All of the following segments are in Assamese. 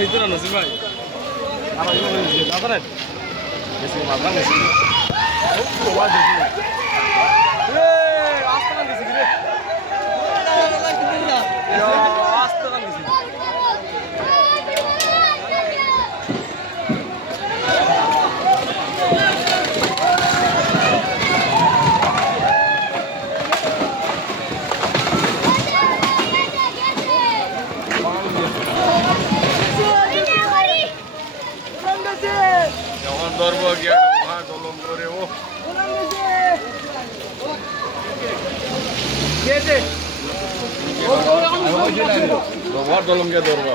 itu nana sih Mbak. Apa ini mau apa nih? Besi matang besi. Oh, coba aja sih. Asta kan di sini deh. Ya, asta kan di sini. Jangan dorbo gya wah dolong gore oh. Kete. Wah dolong gya dorbo.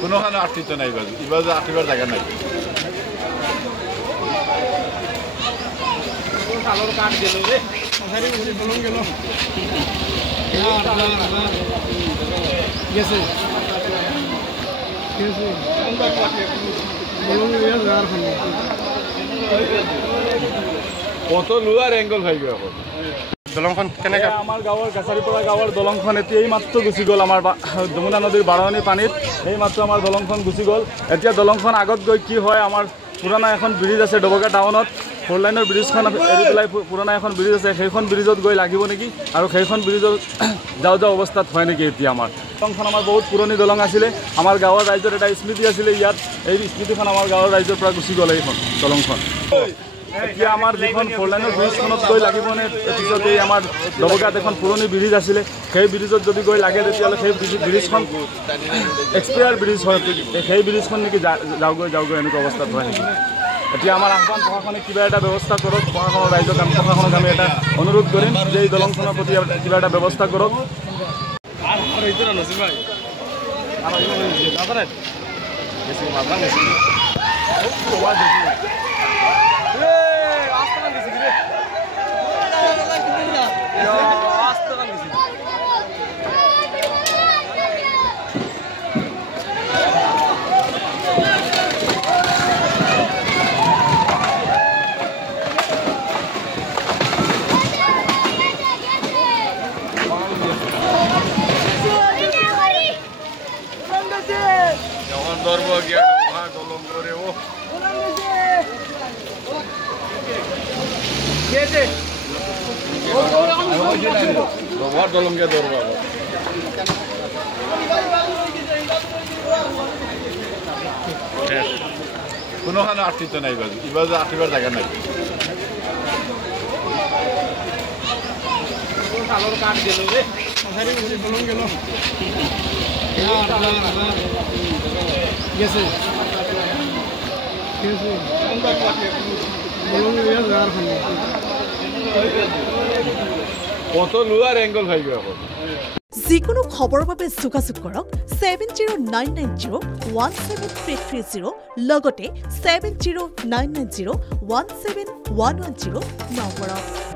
Kuno khana arti to nai bazu. Ibazu artibar jaga nai. Salor kaat gelo re. Sari uri dolong gelo. Yes. কত লুয়ার অ্যাঙ্গল হয়ে গেল দলংখন কেনেকা আমার গাঁৱৰ কাছাৰীপৰা গাঁৱৰ দলংখন এতিয়াই মাত্ৰ গুচি গ'ল আমাৰ যমুনা নদীৰ বাৰহনী পানীত এই মাত্ৰ আমাৰ দলংখন গুচি গ'ল এতিয়া দলংখন আগত গৈ কি হয় আমাৰ পুৰণা এখন ব্ৰিজ আছে ডবকা টাউনত ফ'ৰ লাইনৰ ব্ৰিজখন এৰি পেলাই পুৰণা এখন ব্ৰিজ আছে সেইখন ব্ৰিজত গৈ লাগিব নেকি আৰু সেইখন ব্ৰিজত যাওঁ যাওঁ অৱস্থাত হয় নেকি এতিয়া আমাৰ দলংখন আমাৰ বহুত পুৰণি দলং আছিলে আমাৰ গাঁৱৰ ৰাইজৰ এটা স্মৃতি আছিলে ইয়াত এই স্মৃতিখন আমাৰ গাঁৱৰ ৰাইজৰ পৰা গুচি গ'ল এইখন দলংখন এতিয়া আমাৰ যিখন ফ'ৰ লাইনৰ ব্ৰিজখনত গৈ লাগিবনে পিছত এই আমাৰ ডবকাত এখন পুৰণি ব্ৰিজ আছিলে সেই ব্ৰিজত যদি গৈ লাগে তেতিয়াহ'লে সেই ব্ৰিজখন এক্সপায়াৰ ব্ৰিজ হয় সেই ব্ৰিজখন নেকি যাওঁগৈ এনেকুৱা অৱস্থাত হয় নেকি এতিয়া আমাৰ আহ্বান প্ৰশাসনে কিবা এটা ব্যৱস্থা কৰক প্ৰশাসনৰ ৰাইজক প্ৰশাসনক আমি এটা অনুৰোধ কৰিম যে এই দলংখনৰ প্ৰতি কিবা এটা ব্যৱস্থা কৰক Jangan dorbo gya wah dolong gore oh. Kete. Wah dolong gya dorbo. Kuno khana arti to nai bazu. Ibazu artibar jaga nai. Salor kaat gelo re. Sari uri dolong gelo. Yes. কত লুয়ার অ্যাঙ্গল হয়ে গেল যিকোনো খবৰৰ বাবে যোগাযোগ কৰক 7099017330 লগতে 7099017110 নম্বৰত